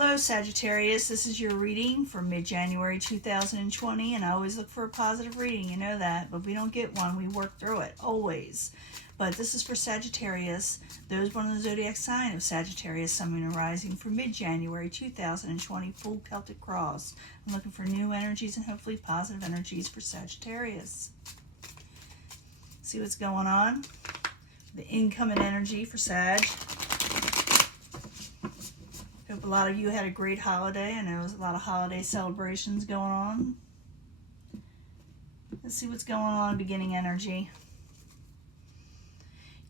Hello Sagittarius, this is your reading for mid-January 2020, and I always look for a positive reading, you know that, but if we don't get one, we work through it, always. But this is for Sagittarius, those born in the zodiac sign of Sagittarius, Sun, Moon, and Rising for mid-January 2020, full Celtic cross. I'm looking for new energies and hopefully positive energies for Sagittarius. See what's going on? The incoming energy for Sag. Hope a lot of you had a great holiday. I know there's a lot of holiday celebrations going on. Let's see what's going on, beginning energy.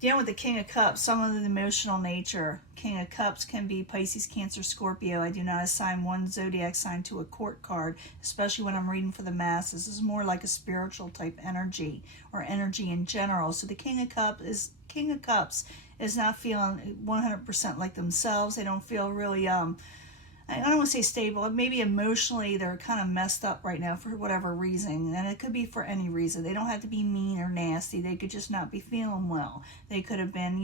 Dealing with the King of Cups, some of the emotional nature. King of Cups can be Pisces, Cancer, Scorpio. I do not assign one zodiac sign to a court card, especially when I'm reading for the masses. This is more like a spiritual type energy or energy in general. So the King of Cups is not feeling 100% like themselves. They don't feel really, I don't want to say stable. Maybe emotionally they're kind of messed up right now for whatever reason. And it could be for any reason. They don't have to be mean or nasty. They could just not be feeling well. They could have been,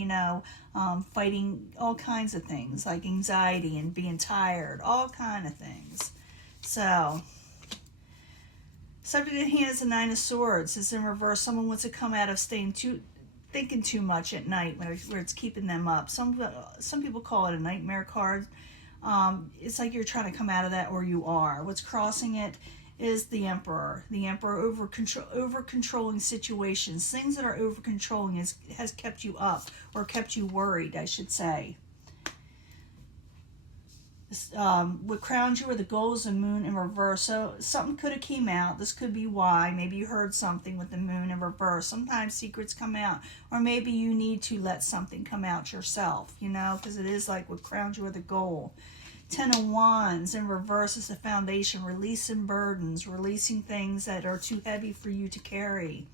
fighting all kinds of things like anxiety and being tired, all kind of things. So, subject at hand is the Nine of Swords. It's in reverse. Someone wants to come out of thinking too much at night where it's keeping them up. Some people call it a nightmare card. It's like you're trying to come out of that, or you are. What's crossing it is the Emperor. The Emperor over controlling situations. Things that are over controlling has kept you up, or kept you worried, I should say. What crowns you are the goals and moon in reverse. So something could have came out. This could be why. Maybe you heard something with the moon in reverse. Sometimes secrets come out, or maybe you need to let something come out yourself, because it is like what crowns you are the goal. Ten of Wands in reverse is the foundation, releasing burdens, releasing things that are too heavy for you to carry.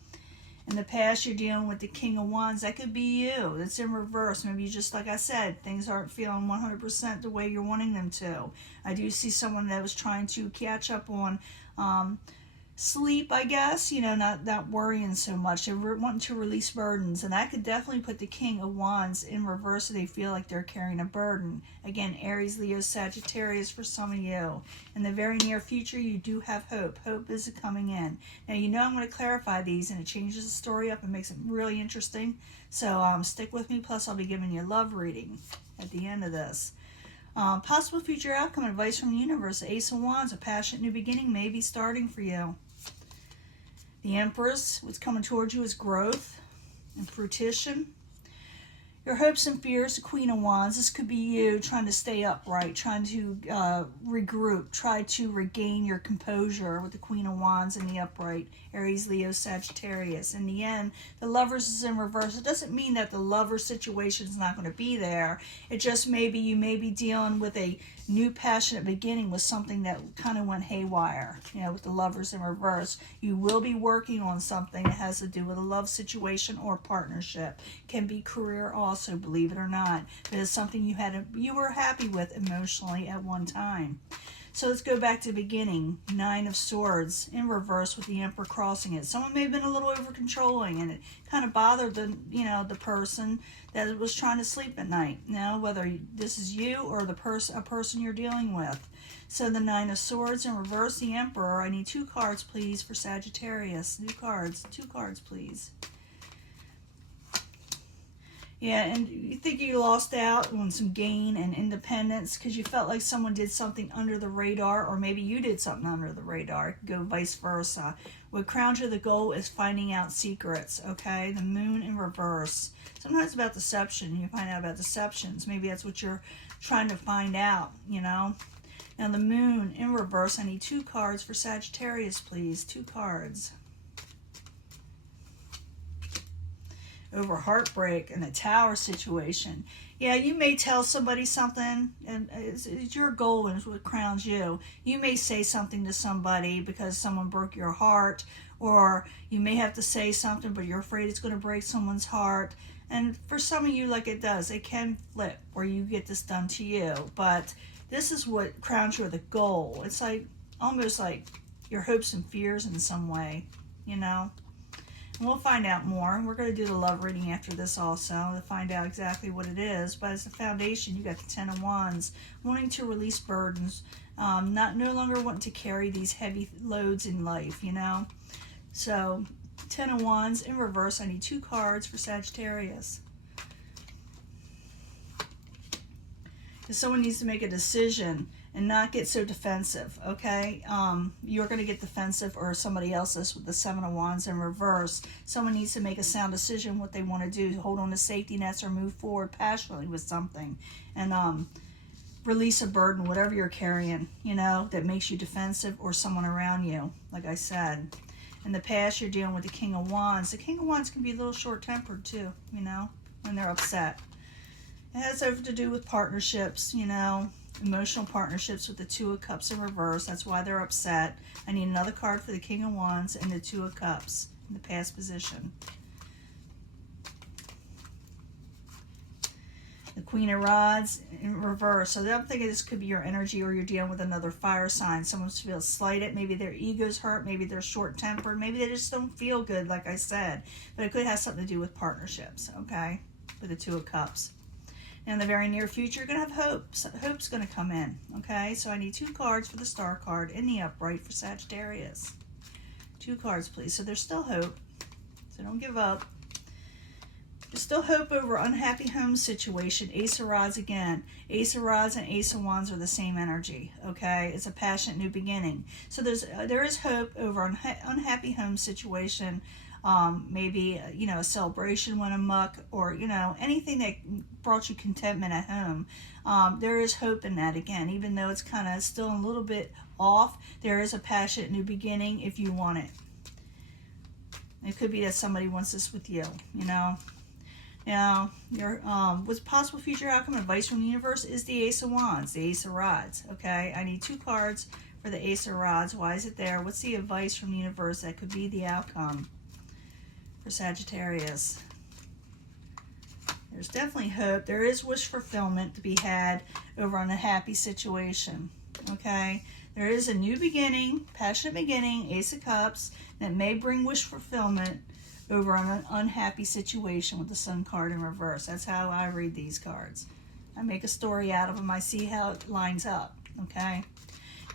In the past, you're dealing with the King of Wands. That could be you. It's in reverse. Maybe you just, like I said, things aren't feeling 100% the way you're wanting them to. I do see someone that was trying to catch up on sleep, I guess, not worrying so much. They're wanting to release burdens, and that could definitely put the King of Wands in reverse if they feel like they're carrying a burden. Again, Aries, Leo, Sagittarius for some of you. In the very near future, you do have hope. Hope is coming in. Now, I'm going to clarify these, and it changes the story up and makes it really interesting. So stick with me, plus I'll be giving you a love reading at the end of this. Possible future outcome advice from the universe. The Ace of Wands, a passionate new beginning may be starting for you. The Empress, what's coming towards you is growth and fruition. Your hopes and fears, the Queen of Wands. This could be you trying to stay upright, trying to regroup, try to regain your composure with the Queen of Wands and the upright. Aries, Leo, Sagittarius. In the end, the Lovers is in reverse. It doesn't mean that the lover situation is not going to be there. It just you may be dealing with a new passionate beginning with something that kind of went haywire, with the Lovers in reverse. You will be working on something that has to do with a love situation or partnership. Can be career also, believe it or not. But it's something you were happy with emotionally at one time. So let's go back to the beginning. Nine of Swords in reverse with the Emperor crossing it. Someone may have been a little over controlling, and it kind of bothered the person that was trying to sleep at night. Now, whether this is you or a person you're dealing with. So the Nine of Swords in reverse, the Emperor. I need 2 cards, please, for Sagittarius. 2 cards, please. Yeah, and you think you lost out on some gain and independence because you felt like someone did something under the radar, or maybe you did something under the radar. It could go vice versa. What crowns you the goal is finding out secrets, okay? The Moon in reverse. Sometimes about deception. You find out about deceptions. Maybe that's what you're trying to find out, Now the Moon in reverse. I need 2 cards for Sagittarius, please. 2 cards. Over heartbreak and the Tower situation. Yeah, you may tell somebody something, and it's your goal and it's what crowns you. You may say something to somebody because someone broke your heart, or you may have to say something, but you're afraid it's going to break someone's heart. And for some of you, it can flip where you get this done to you. But this is what crowns you the goal. It's almost like your hopes and fears in some way, We'll find out more. We're going to do the love reading after this also to find out exactly what it is. But as the foundation, you got the Ten of Wands, wanting to release burdens, no longer wanting to carry these heavy loads in life, you know. So, Ten of Wands in reverse. I need 2 cards for Sagittarius. Because someone needs to make a decision and not get so defensive, okay? You're going to get defensive, or somebody else is, with the Seven of Wands in reverse. Someone needs to make a sound decision what they want to do, hold on to safety nets or move forward passionately with something. And release a burden, whatever you're carrying, you know, that makes you defensive, or someone around you, like I said. In the past, you're dealing with the King of Wands. The King of Wands can be a little short-tempered too, you know, when they're upset. It has everything to do with partnerships, you know, emotional partnerships with the Two of Cups in reverse. That's why they're upset. I need another card for the King of Wands and the Two of Cups in the past position. The Queen of Rods in reverse. So I'm thinking this could be your energy, or you're dealing with another fire sign. Someone feels slighted. Maybe their ego's hurt. Maybe they're short-tempered. Maybe they just don't feel good, like I said. But it could have something to do with partnerships, okay, with the Two of Cups. In the very near future, you're going to have hope. So hope's going to come in, okay? So I need 2 cards for the Star card in the upright for Sagittarius. 2 cards, please. So there's still hope. So don't give up. There's still hope over unhappy home situation. Ace of Rods again. Ace of Rods and Ace of Wands are the same energy, okay? It's a passionate new beginning. So there is hope over unhappy home situation. Maybe, you know, a celebration went amok, or, you know, anything that brought you contentment at home. There is hope in that again, even though it's kind of still a little bit off. There is a passionate new beginning if you want it. It could be that somebody wants this with you, you know. Now, your what's possible future outcome advice from the universe is the Ace of Wands, the Ace of Rods, okay? I need 2 cards for the Ace of Rods. Why is it there? What's the advice from the universe that could be the outcome for Sagittarius? There's definitely hope. There is wish fulfillment to be had over on a happy situation, okay? There is a new beginning, passionate beginning, Ace of Cups, that may bring wish fulfillment over on an unhappy situation with the Sun card in reverse. That's how I read these cards. I make a story out of them. I see how it lines up, okay?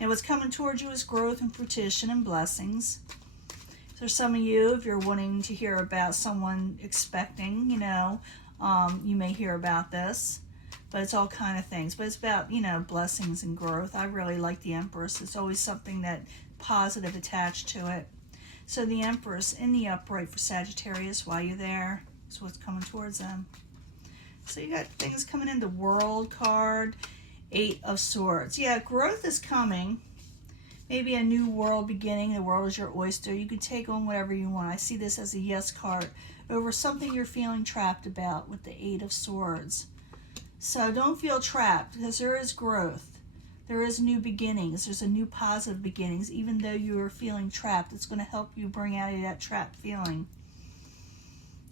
And what's coming towards you is growth and fruition and blessings. So some of you, if you're wanting to hear about someone expecting, you know, you may hear about this. But it's all kind of things. But it's about, you know, blessings and growth. I really like the Empress. It's always something that positive attached to it. So the Empress in the upright for Sagittarius, while you're there, is what's coming towards them. So you got things coming in. The World card, 8 of Swords. Yeah, growth is coming. Maybe a new world beginning. The world is your oyster. You can take on whatever you want. I see this as a yes card over something you're feeling trapped about with the 8 of Swords. So don't feel trapped, because there is growth. There is new beginnings. There's a new positive beginnings. Even though you are feeling trapped, it's going to help you bring out of that trapped feeling.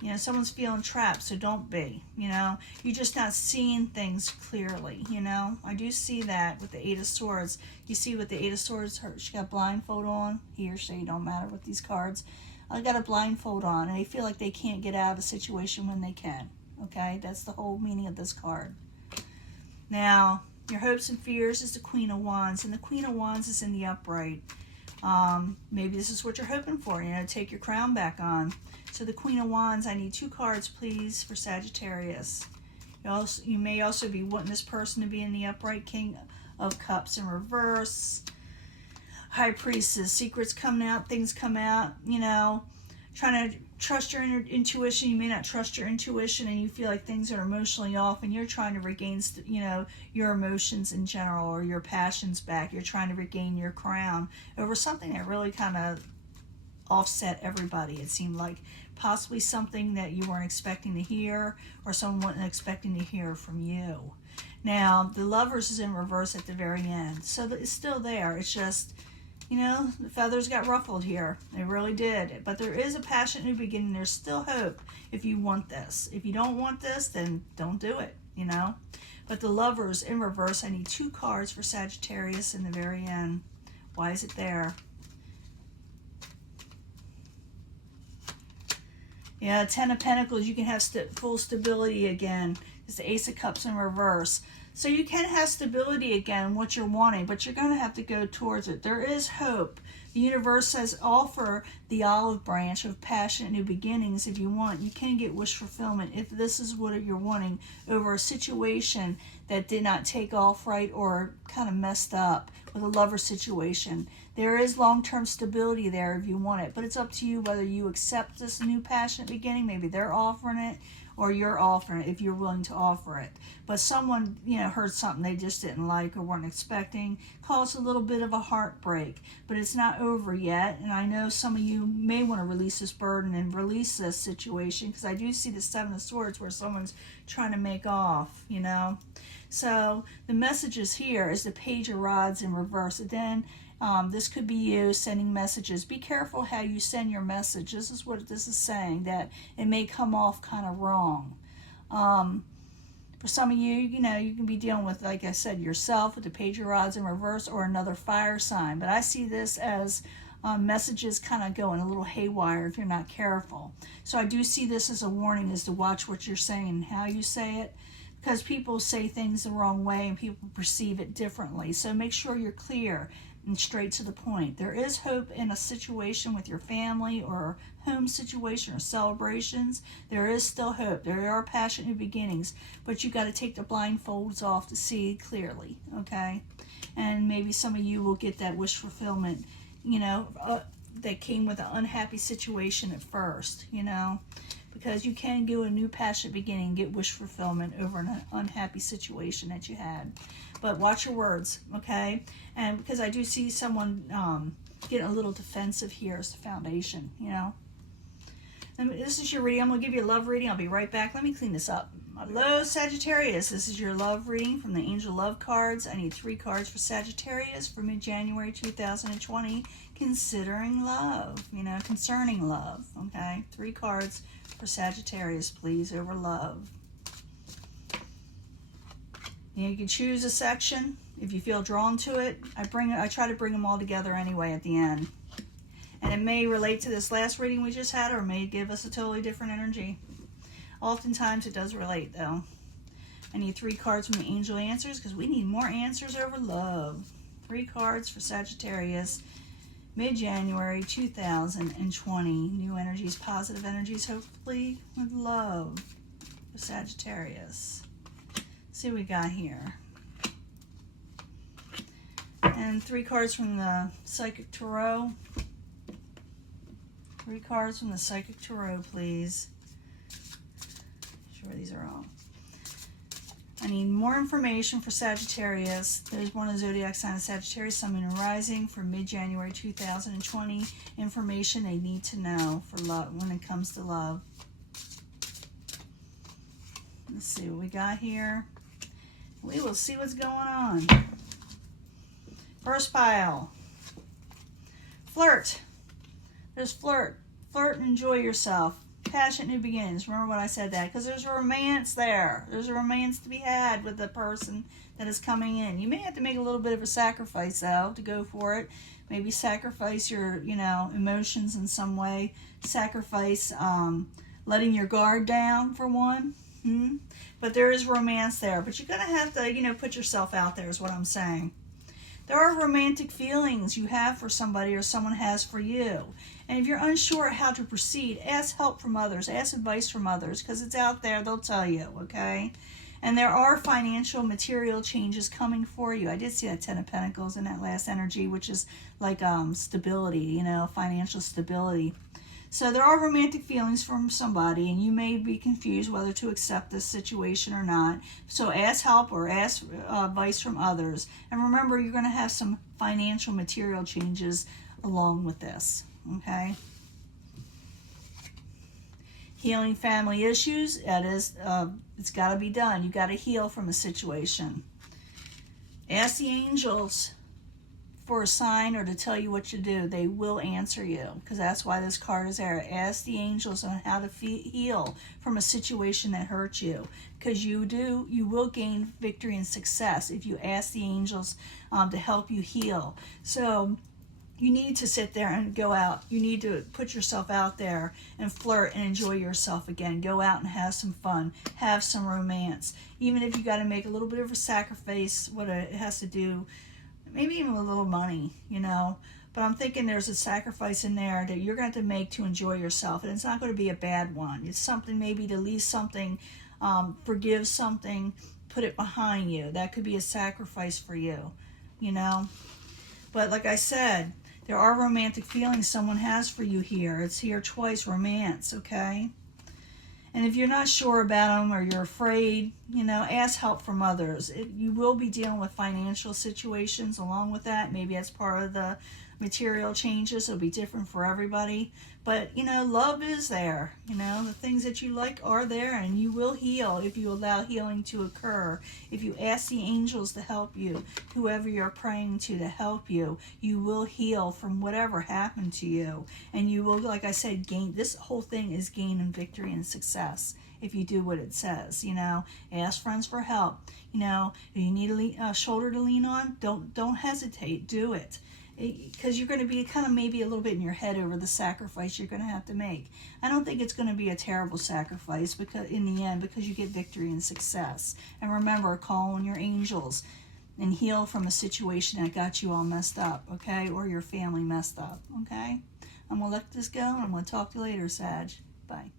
You know, someone's feeling trapped, so don't be. You know, you're just not seeing things clearly, you know. I do see that with the 8 of Swords. You see with the 8 of Swords, she got a blindfold on. He or she, don't matter with these cards. I got a blindfold on, and they feel like they can't get out of a situation when they can. Okay, that's the whole meaning of this card. Now, your hopes and fears is the Queen of Wands, and the Queen of Wands is in the upright. Maybe this is what you're hoping for, you know, take your crown back on. So the Queen of Wands, I need 2 cards, please, for Sagittarius. You may also be wanting this person to be in the upright. King of Cups in reverse. High Priestess, secrets coming out, things come out, you know, trying to trust your intuition. You may not trust your intuition, and you feel like things are emotionally off, and you're trying to regain, you know, your emotions in general, or your passions back. You're trying to regain your crown over something that really kind of offset everybody. It seemed like possibly something that you weren't expecting to hear, or someone wasn't expecting to hear from you. Now, the Lovers is in reverse at the very end, so it's still there. It's just, you know, the feathers got ruffled here. They really did. But there is a passionate new beginning. There's still hope if you want this. If you don't want this, then don't do it, you know. But the Lovers in reverse, I need 2 cards for Sagittarius in the very end. Why is it there? Yeah, Ten of Pentacles, you can have full stability again. It's the Ace of Cups in reverse. So you can have stability again, what you're wanting, but you're going to have to go towards it. There is hope. The universe says offer the olive branch of passionate new beginnings if you want. You can get wish fulfillment if this is what you're wanting over a situation that did not take off right or kind of messed up with a lover situation. There is long-term stability there if you want it, but it's up to you whether you accept this new passionate beginning. Maybe they're offering it, or you're offering it if you're willing to offer it. But someone, heard something they just didn't like or weren't expecting, caused a little bit of a heartbreak. But it's not over yet, and I know some of you may want to release this burden and release this situation, because I do see the Seven of Swords where someone's trying to make off, So the messages here is the Page of Rods in reverse. And then this could be you sending messages. Be careful how you send your message. This is what this is saying, that it may come off kind of wrong. For some of you, you can be dealing with, like I said, yourself with the Page of Rods in reverse, or another fire sign. But I see this as messages kind of going a little haywire if you're not careful. So I do see this as a warning, is to watch what you're saying and how you say it, because people say things the wrong way and people perceive it differently. So make sure you're clear and straight to the point. There is hope in a situation with your family or home situation or celebrations. There is still hope. There are passionate new beginnings, but you got to take the blindfolds off to see clearly, okay? And maybe some of you will get that wish fulfillment, that came with an unhappy situation at first, because you can do a new passionate beginning, get wish fulfillment over an unhappy situation that you had. But watch your words, okay? And because I do see someone getting a little defensive here as the foundation, And this is your reading. I'm going to give you a love reading. I'll be right back. Let me clean this up. Hello, Sagittarius. This is your love reading from the Angel Love cards. I need 3 cards for Sagittarius for mid-January 2020, considering love, concerning love, okay? 3 cards for Sagittarius, please, over love. You can choose a section if you feel drawn to it. I try to bring them all together anyway at the end. And it may relate to this last reading we just had, or it may give us a totally different energy. Oftentimes it does relate, though. I need 3 cards from the Angel Answers, because we need more answers over love. 3 cards for Sagittarius, mid-January 2020. New energies, positive energies, hopefully with love for Sagittarius. Let's see what we got here. And 3 cards from the Psychic Tarot. 3 cards from the Psychic Tarot, please. Sure, these are all. I need more information for Sagittarius. There's one of the zodiac sign of Sagittarius, Sun, Moon, and Rising for mid-January 2020. Information they need to know for love when it comes to love. Let's see what we got here. We will see what's going on. First pile. Flirt. There's flirt. Flirt and enjoy yourself. Passionate new beginnings. Remember what I said that, because there's a romance there. There's a romance to be had with the person that is coming in. You may have to make a little bit of a sacrifice, though, to go for it. Maybe sacrifice your, emotions in some way. Sacrifice letting your guard down, for one. But there is romance there. But you're going to have to, put yourself out there is what I'm saying. There are romantic feelings you have for somebody or someone has for you. And if you're unsure how to proceed, ask help from others. Ask advice from others, because it's out there. They'll tell you, okay? And there are financial, material changes coming for you. I did see that 10 of Pentacles in that last energy, which is like stability, financial stability. So there are romantic feelings from somebody, and you may be confused whether to accept this situation or not. So ask help or ask advice from others. And remember, you're going to have some financial, material changes along with this, okay? Healing family issues, that is, it's got to be done. You got to heal from a situation. Ask the angels for a sign or to tell you what to do. They will answer you, because that's why this card is there. Ask the angels on how to heal from a situation that hurt you, because you will gain victory and success if you ask the angels to help you heal. So You need to sit there and go out. You need to put yourself out there and flirt and enjoy yourself again. Go out and have some fun. Have some romance. Even if you got to make a little bit of a sacrifice, what it has to do, maybe even a little money, you know. But I'm thinking there's a sacrifice in there that you're going to have to make to enjoy yourself. And it's not going to be a bad one. It's something maybe to leave something, forgive something, put it behind you. That could be a sacrifice for you, you know. But like I said, there are romantic feelings someone has for you here. It's here twice, romance, okay? And if you're not sure about them or you're afraid, you know, ask help from others. You will be dealing with financial situations along with that. Maybe that's part of the material changes. It'll be different for everybody. But, you know, love is there. You know, the things that you like are there, and you will heal if you allow healing to occur. If you ask the angels to help you, whoever you're praying to help you, you will heal from whatever happened to you. And you will, like I said, gain. This whole thing is gain and victory and success if you do what it says. You know, ask friends for help. You know, if you need a shoulder to lean on, don't hesitate. Do it. Because you're going to be kind of maybe a little bit in your head over the sacrifice you're going to have to make. I don't think it's going to be a terrible sacrifice because in the end, because you get victory and success. And remember, call on your angels and heal from a situation that got you all messed up, okay? Or your family messed up, okay? I'm going to let this go, and I'm going to talk to you later, Sag. Bye.